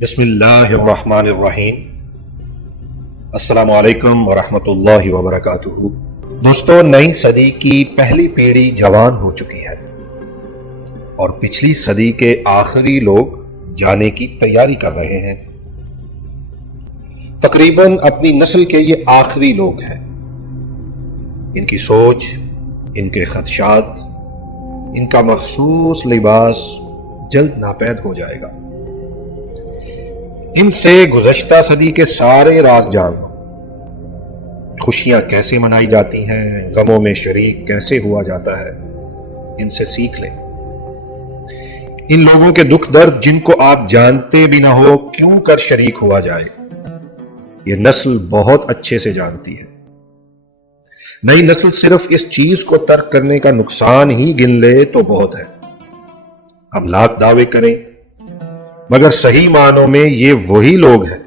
بسم اللہ الرحمن الرحیم۔ السلام علیکم ورحمۃ اللہ وبرکاتہ۔ دوستو، نئی صدی کی پہلی پیڑھی جوان ہو چکی ہے اور پچھلی صدی کے آخری لوگ جانے کی تیاری کر رہے ہیں۔ تقریباً اپنی نسل کے یہ آخری لوگ ہیں۔ ان کی سوچ، ان کے خدشات، ان کا مخصوص لباس جلد ناپید ہو جائے گا۔ ان سے گزشتہ صدی کے سارے راز جان لو۔ خوشیاں کیسے منائی جاتی ہیں، غموں میں شریک کیسے ہوا جاتا ہے، ان سے سیکھ لیں۔ ان لوگوں کے دکھ درد جن کو آپ جانتے بھی نہ ہو کیوں کر شریک ہوا جائے، یہ نسل بہت اچھے سے جانتی ہے۔ نئی نسل صرف اس چیز کو ترک کرنے کا نقصان ہی گن لے تو بہت ہے۔ ہم لاکھ دعوے کریں مگر صحیح معنوں میں یہ وہی لوگ ہیں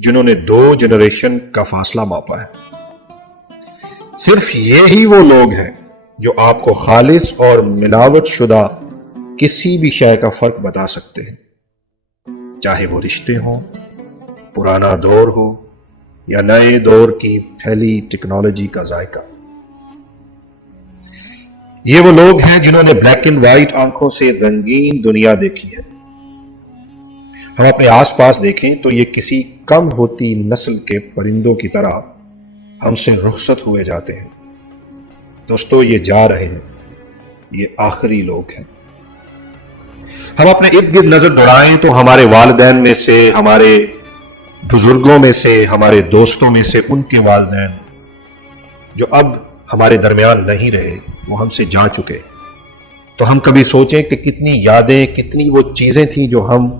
جنہوں نے 2 جنریشن کا فاصلہ ماپا ہے۔ صرف یہی وہ لوگ ہیں جو آپ کو خالص اور ملاوٹ شدہ کسی بھی شے کا فرق بتا سکتے ہیں، چاہے وہ رشتے ہوں، پرانا دور ہو یا نئے دور کی پھیلی ٹیکنالوجی کا ذائقہ۔ یہ وہ لوگ ہیں جنہوں نے بلیک اینڈ وائٹ آنکھوں سے رنگین دنیا دیکھی ہے۔ ہم اپنے آس پاس دیکھیں تو یہ کسی کم ہوتی نسل کے پرندوں کی طرح ہم سے رخصت ہوئے جاتے ہیں۔ دوستو، یہ جا رہے ہیں، یہ آخری لوگ ہیں۔ ہم اپنے ارد گرد نظر دوڑائیں تو ہمارے والدین میں سے، ہمارے بزرگوں میں سے، ہمارے دوستوں میں سے ان کے والدین جو اب ہمارے درمیان نہیں رہے، وہ ہم سے جا چکے، تو ہم کبھی سوچیں کہ کتنی یادیں، کتنی وہ چیزیں تھیں جو ہم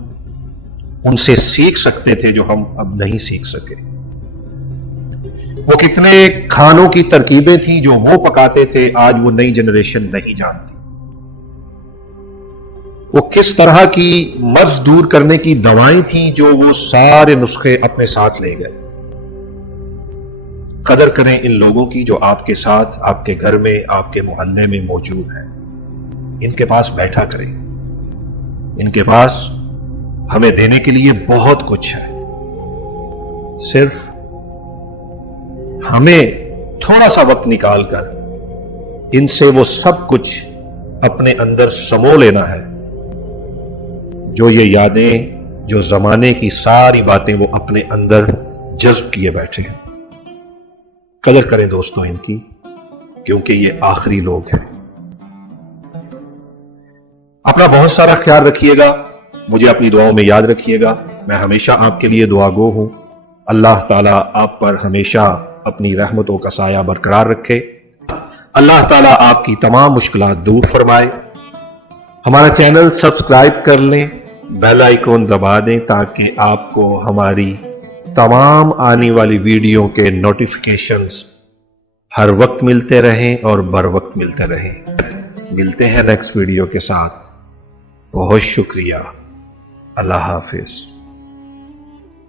ان سے سیکھ سکتے تھے جو ہم اب نہیں سیکھ سکے۔ وہ کتنے کھانوں کی ترکیبیں تھیں جو وہ پکاتے تھے، آج وہ نئی جنریشن نہیں جانتی۔ وہ کس طرح کی مرض دور کرنے کی دوائیں تھیں جو وہ سارے نسخے اپنے ساتھ لے گئے۔ قدر کریں ان لوگوں کی جو آپ کے ساتھ، آپ کے گھر میں، آپ کے محلے میں موجود ہیں۔ ان کے پاس بیٹھا کریں، ان کے پاس ہمیں دینے کے لیے بہت کچھ ہے، صرف ہمیں تھوڑا سا وقت نکال کر ان سے وہ سب کچھ اپنے اندر سمو لینا ہے جو یہ یادیں، جو زمانے کی ساری باتیں وہ اپنے اندر جذب کیے بیٹھے ہیں۔ قدر کریں دوستوں ان کی، کیونکہ یہ آخری لوگ ہیں۔ اپنا بہت سارا خیال رکھیے گا، مجھے اپنی دعاؤں میں یاد رکھیے گا۔ میں ہمیشہ آپ کے لیے دعا گو ہوں۔ اللہ تعالیٰ آپ پر ہمیشہ اپنی رحمتوں کا سایہ برقرار رکھے۔ اللہ تعالیٰ آپ کی تمام مشکلات دور فرمائے۔ ہمارا چینل سبسکرائب کر لیں، بیل آئیکن دبا دیں تاکہ آپ کو ہماری تمام آنے والی ویڈیو کے نوٹیفیکیشنز ہر وقت ملتے رہیں اور بر وقت ملتے رہیں۔ ملتے ہیں نیکسٹ ویڈیو کے ساتھ۔ بہت شکریہ۔ اللہ حافظ۔